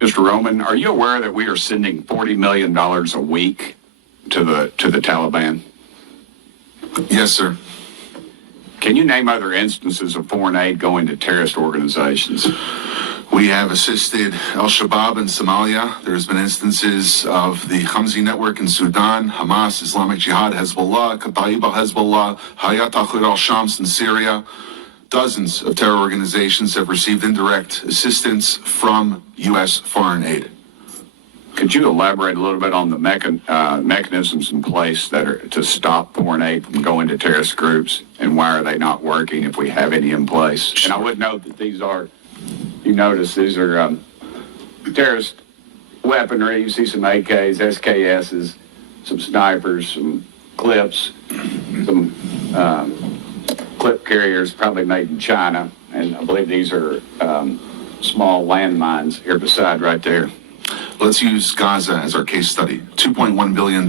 Mr. Roman, are you aware that we are sending $40 million a week to the Taliban? Yes, sir. Can you name other instances of foreign aid going to terrorist organizations? We have assisted al-Shabaab in Somalia. There's been instances of the Khamsi network in Sudan, Hamas, Islamic Jihad, Hezbollah, Kataib al-Hezbollah, Hayat Tahrir al-Shams in Syria. Dozens of terror organizations have received indirect assistance from U.S. foreign aid. Could you elaborate a little bit on the mechanisms in place that are to stop foreign aid from going to terrorist groups, and why are they not working if we have any in place? Sure. And I would note that these are, you notice these are terrorist weaponry. You see some AKs, SKSs, some snipers, some clips, some clip carriers probably made in China, and I believe these are small landmines here beside right there. Let's use Gaza as our case study. $2.1 billion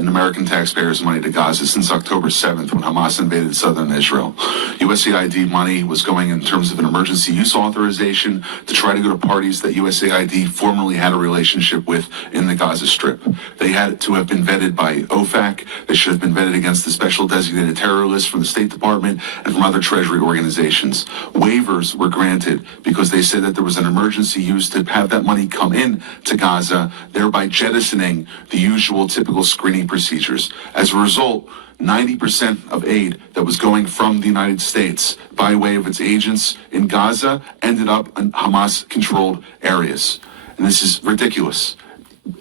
in American taxpayers' money to Gaza since October 7th when Hamas invaded southern Israel. USAID money was going in terms of an emergency use authorization to try to go to parties that USAID formerly had a relationship with in the Gaza Strip. They had to have been vetted by OFAC. They should have been vetted against the special designated terror list from the State Department and from other Treasury organizations. Waivers were granted because they said that there was an emergency use to have that money come in to Gaza, thereby jettisoning the usual typical screening procedures. As a result, 90% of aid that was going from the United States by way of its agents in Gaza ended up in Hamas-controlled areas. And this is ridiculous.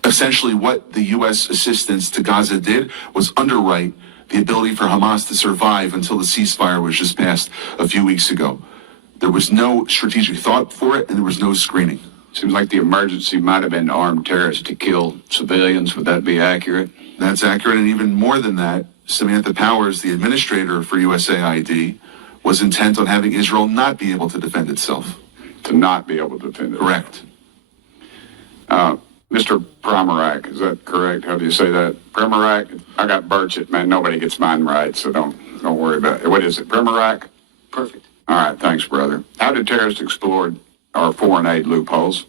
Essentially, what the U.S. assistance to Gaza did was underwrite the ability for Hamas to survive until the ceasefire was just passed a few weeks ago. There was no strategic thought for it, and there was no screening. Seems like the emergency might have been armed terrorists to kill civilians. Would that be accurate? That's accurate, and even more than that, Samantha Powers, the administrator for USAID, was intent on having Israel not be able to defend itself. To not be able to defend it. Correct. Mr. Pramarak, is that correct? How do you say that? Pramarak? I got Burchett, man. Nobody gets mine right, so don't worry about it. What is it? Pramarak? Perfect. All right, thanks, brother. How did terrorists exploit our foreign aid loopholes?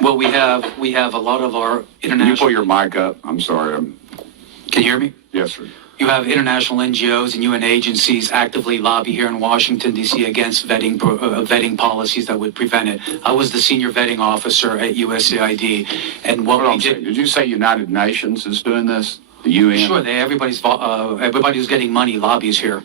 Well, we have a lot of our Can international. you pull your mic up? I'm sorry. Can you hear me? Yes, sir. You have international NGOs and UN agencies actively lobby here in Washington, D.C. against vetting policies that would prevent it. I was the senior vetting officer at USAID, and what Hold we on a second. did. Did you say United Nations is doing this? The UN? Sure, everybody who's getting money lobbies here.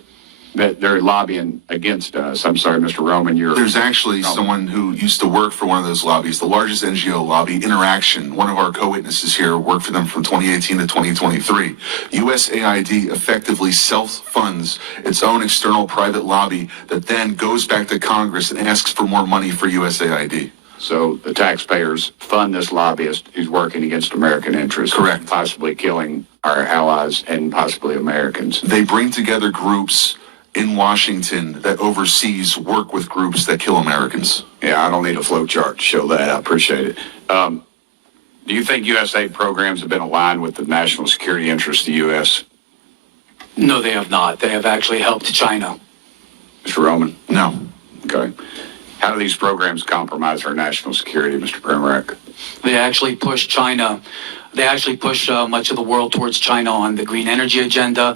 That they're lobbying against us. I'm sorry, Mr. Roman. There's actually someone who used to work for one of those lobbies, the largest NGO lobby, Interaction. One of our co-witnesses here worked for them from 2018 to 2023. USAID effectively self-funds its own external private lobby that then goes back to Congress and asks for more money for USAID. So the taxpayers fund this lobbyist who's working against American interests. Correct. Possibly killing our allies and possibly Americans. They bring together groups in Washington that overseas work with groups that kill Americans. Yeah, I don't need a flow chart to show that. I appreciate it. Do you think USAID programs have been aligned with the national security interests of the U.S.? No, they have not. They have actually helped China. Mr. Roman? No. Okay. How do these programs compromise our national security, Mr. Pramarak? They actually push China. They actually push much of the world towards China on the green energy agenda.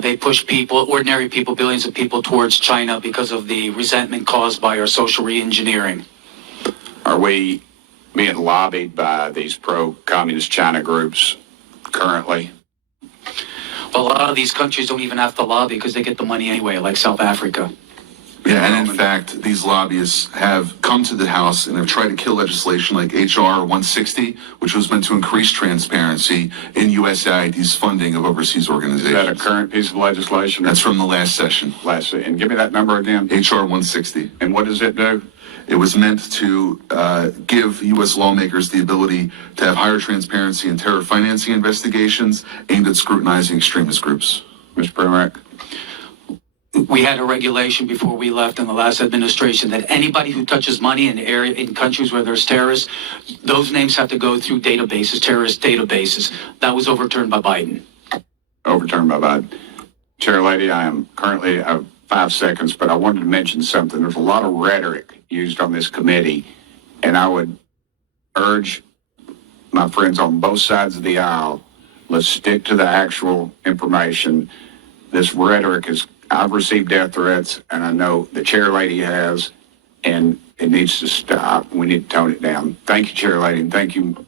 They push people, ordinary people, billions of people towards China because of the resentment caused by our social re-engineering. Are we being lobbied by these pro-communist China groups currently? Well, a lot of these countries don't even have to lobby because they get the money anyway, like South Africa. Yeah, and in fact, these lobbyists have come to the House and have tried to kill legislation like H.R. 160, which was meant to increase transparency in USAID's funding of overseas organizations. Is that a current piece of legislation? That's from the last session. And give me that number again. H.R. 160. And what does it do? It was meant to give U.S. lawmakers the ability to have higher transparency in terror financing investigations aimed at scrutinizing extremist groups. Mr. Pramarak? We had a regulation before we left in the last administration that anybody who touches money in countries where there's terrorists, those names have to go through databases, terrorist databases. That was overturned by Biden. Overturned by Biden. Chair Lady, I have 5 seconds, but I wanted to mention something. There's a lot of rhetoric used on this committee And I would urge my friends on both sides of the aisle, let's stick to the actual information. This rhetoric is, I've received death threats, and I know the chair lady has, and it needs to stop. We need to tone it down. Thank you, chair lady, and thank you,